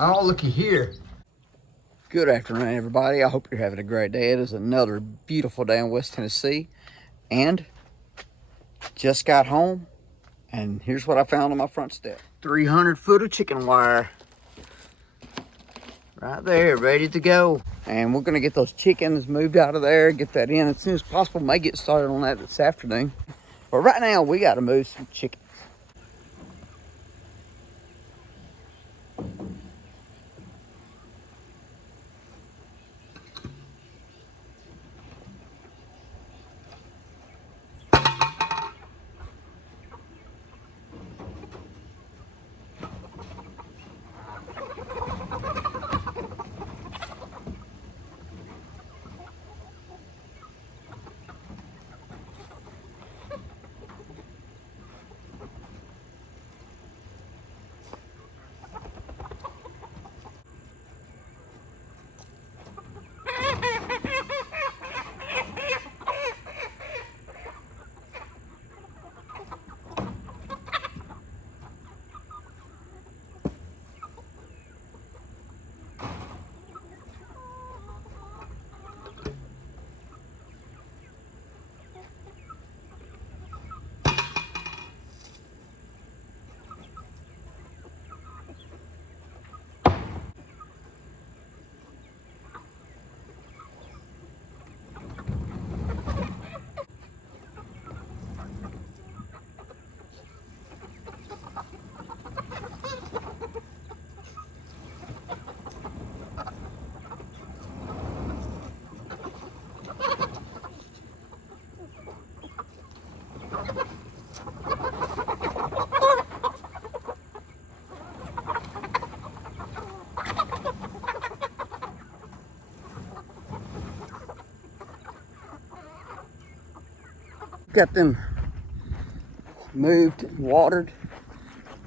Oh, looky here. Good afternoon, everybody. I hope you're having a great day. It is another beautiful day in West Tennessee. And just got home, and here's what I found on my front step. 300 foot of chicken wire. Right there, ready to go. And we're gonna get those chickens moved out of there, get that in as soon as possible. May get started on that this afternoon. But right now, we gotta move some chickens. Got them moved and watered.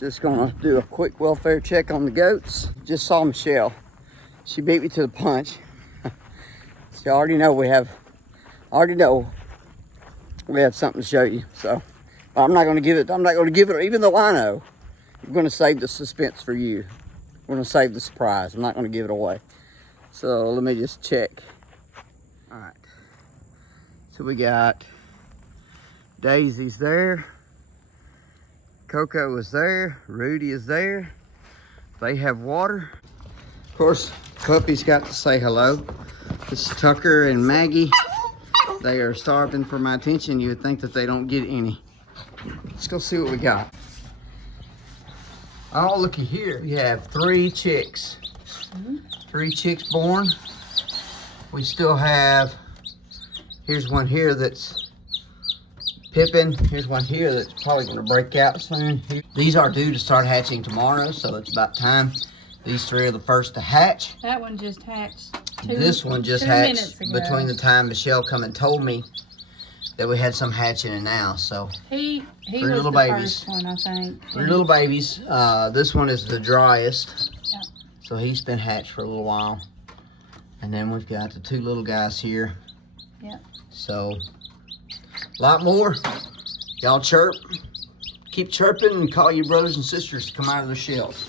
Just gonna do a quick welfare check on the goats. Just saw Michelle. She beat me to the punch. So I already know we have something to show you. So I'm not gonna give it, even though I know. I'm gonna save the suspense for you. We're gonna save the surprise. I'm not gonna give it away. So let me just check. All right. So we got Daisy's there. Coco is there. Rudy is there. They have water. Of course, Puppy's got to say hello. This is Tucker and Maggie. They are starving for my attention. You would think that they don't get any. Let's go see what we got. Oh, looky here. We have 3 chicks. 3 chicks born. We still have, here's one here that's pipping. Here's one here that's probably gonna break out soon. These are due to start hatching tomorrow, so it's about time. These 3 are the first to hatch. That one just hatched. This one just hatched between the time Michelle come and told me that we had some hatching and now. So he 3 was little the babies. first one, I think. 3 little babies. This one is the driest. Yeah. So he's been hatched for a little while. And then we've got the 2 little guys here. Yeah. So a lot more. Y'all chirp. Keep chirping and call your brothers and sisters to come out of their shells.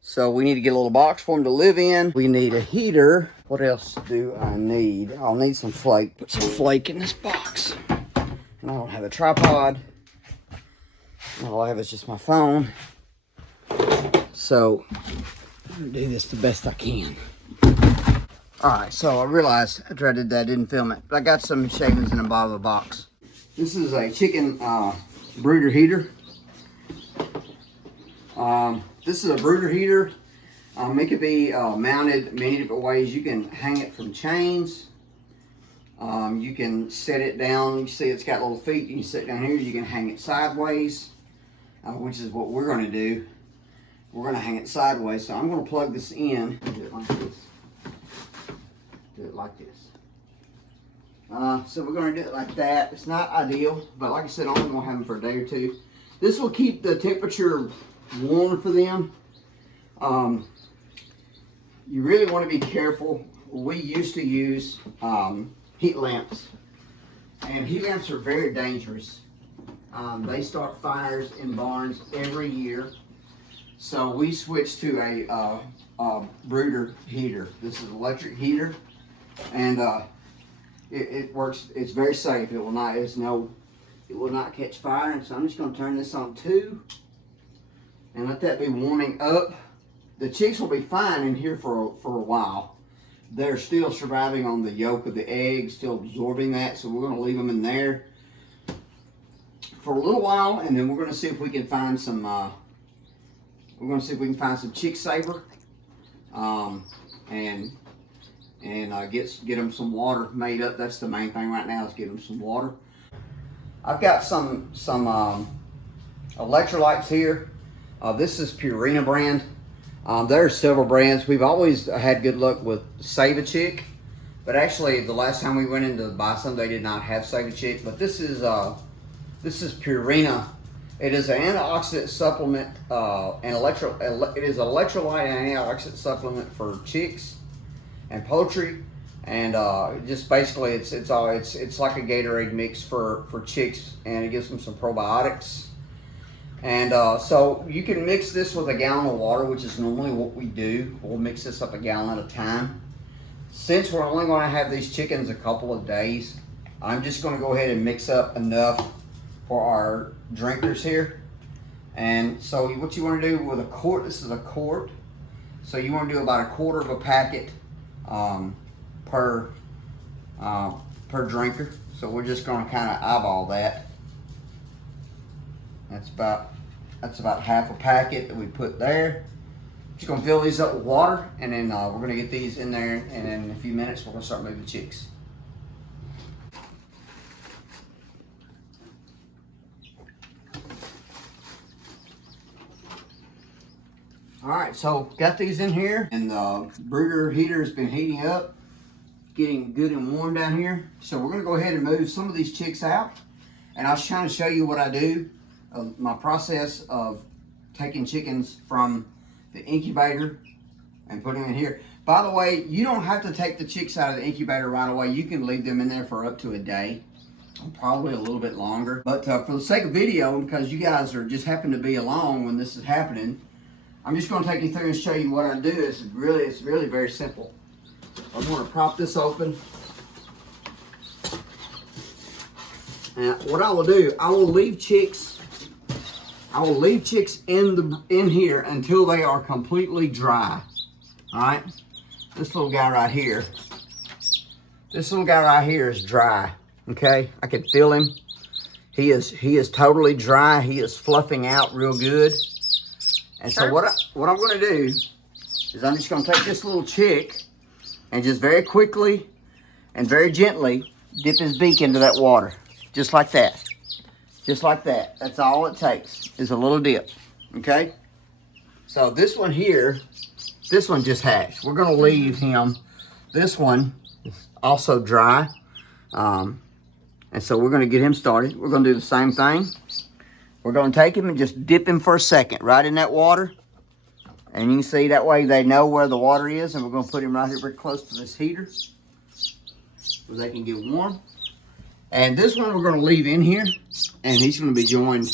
So we need to get a little box for them to live in. We need a heater. What else do I need? I'll need some flake. Put some flake in this box. And I don't have a tripod. All I have is just my phone. So I'm gonna do this the best I can. All right, so I realized after I did that, I didn't film it, but I got some shavings in a bottle of box. This is a chicken brooder heater. This is a brooder heater. It can be mounted many different ways. You can hang it from chains. You can set it down. You see it's got little feet. You can sit down here. You can hang it sideways, which is what we're going to do. We're going to hang it sideways. So I'm going to plug this in. Do it like this. Do it like this. So we're going to do it like that. It's not ideal, but like I said, I'm only going to have them for a day or 2. This will keep the temperature warm for them. You really want to be careful. We used to use heat lamps, and heat lamps are very dangerous. They start fires in barns every year. So we switched to a brooder heater. This is an electric heater, and it works. It's very safe. It will not. It will not catch fire. And so I'm just going to turn this on 2 and let that be warming up. The chicks will be fine in here for a while. They're still surviving on the yolk of the egg, still absorbing that. So we're going to leave them in there for a little while, and then we're going to see if we can find some. We're going to see if we can find some chick saver, and get them some water made up. That's the main thing right now, is get them some water. I've got some electrolytes here. This is Purina brand. There are several brands. We've always had good luck with Save a Chick, but actually the last time we went in to buy some, they did not have Save a Chick. But this is Purina. It is an antioxidant supplement, it is an electrolyte and antioxidant supplement for chicks and poultry, and just basically it's like a Gatorade mix for chicks, and it gives them some probiotics. And so you can mix this with a gallon of water, which is normally what we do. We'll mix this up a gallon at a time. Since we're only going to have these chickens a couple of days, I'm just going to go ahead and mix up enough for our drinkers here. And so what you want to do with a quart, this is a quart, so you want to do about 1/4 of a packet per drinker. So we're just going to kind of eyeball that. That's about half a packet that we put there. Just gonna fill these up with water, and then we're gonna get these in there, and then in a few minutes we're gonna start moving chicks. All right, so got these in here, and the brooder heater has been heating up, getting good and warm down here. So we're gonna go ahead and move some of these chicks out, and I was trying to show you what I do, my process of taking chickens from the incubator and putting them in here. By the way, you don't have to take the chicks out of the incubator right away. You can leave them in there for up to a day, probably a little bit longer. But for the sake of video, because you guys are just happen to be along when this is happening, I'm just going to take you through and show you what I do. It's really very simple. I'm going to prop this open. And what I will do, I will leave chicks in here until they are completely dry. All right, this little guy right here is dry. Okay, I can feel him. He is totally dry. He is fluffing out real good. And so what I'm going to do is I'm just going to take this little chick and just very quickly and very gently dip his beak into that water, just like that. Just like that. That's all it takes, is a little dip. Okay? So this one here, this one just hatched. We're going to leave him. This one is also dry. And so we're going to get him started. We're going to do the same thing. We're going to take him and just dip him for a second right in that water. And you can see that way they know where the water is. And we're going to put him right here very close to this heater so they can get warm. And this one we're going to leave in here, and he's going to be joined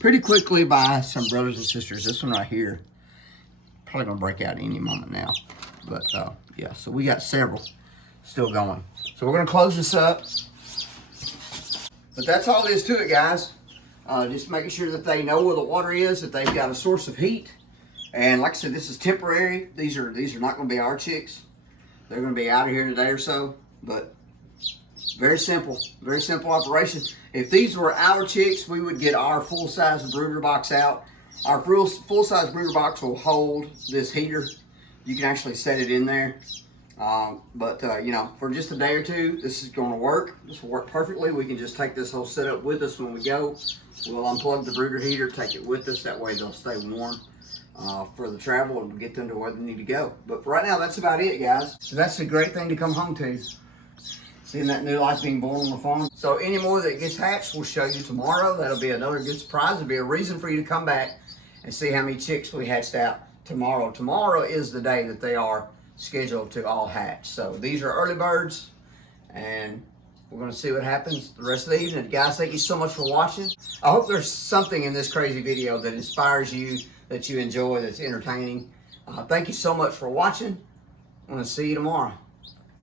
pretty quickly by some brothers and sisters. This one right here, probably going to break out any moment now. But yeah, so we got several still going. So we're going to close this up. But that's all there is to it, guys. Just making sure that they know where the water is, that they've got a source of heat. And like I said, this is temporary. These are not going to be our chicks. They're going to be out of here today or so. But very simple operation. If these were our chicks, we would get our full-size brooder box out. Our full-size brooder box will hold this heater. You can actually set it in there. You know, for just a day or two, this is going to work. This will work perfectly. We can just take this whole setup with us when we go. We'll unplug the brooder heater, take it with us. That way they'll stay warm for the travel and get them to where they need to go. But for right now, that's about it, guys. So that's a great thing to come home to. Seeing that new life being born on the farm. So any more that gets hatched, we'll show you tomorrow. That'll be another good surprise. It'll be a reason for you to come back and see how many chicks we hatched out tomorrow. Tomorrow is the day that they are scheduled to all hatch. So these are early birds, and We're going to see what happens the rest of the evening. Guys, thank you so much for watching. I hope there's something in this crazy video that inspires you, that you enjoy, that's entertaining. Thank you so much for watching. I'm going to see you tomorrow.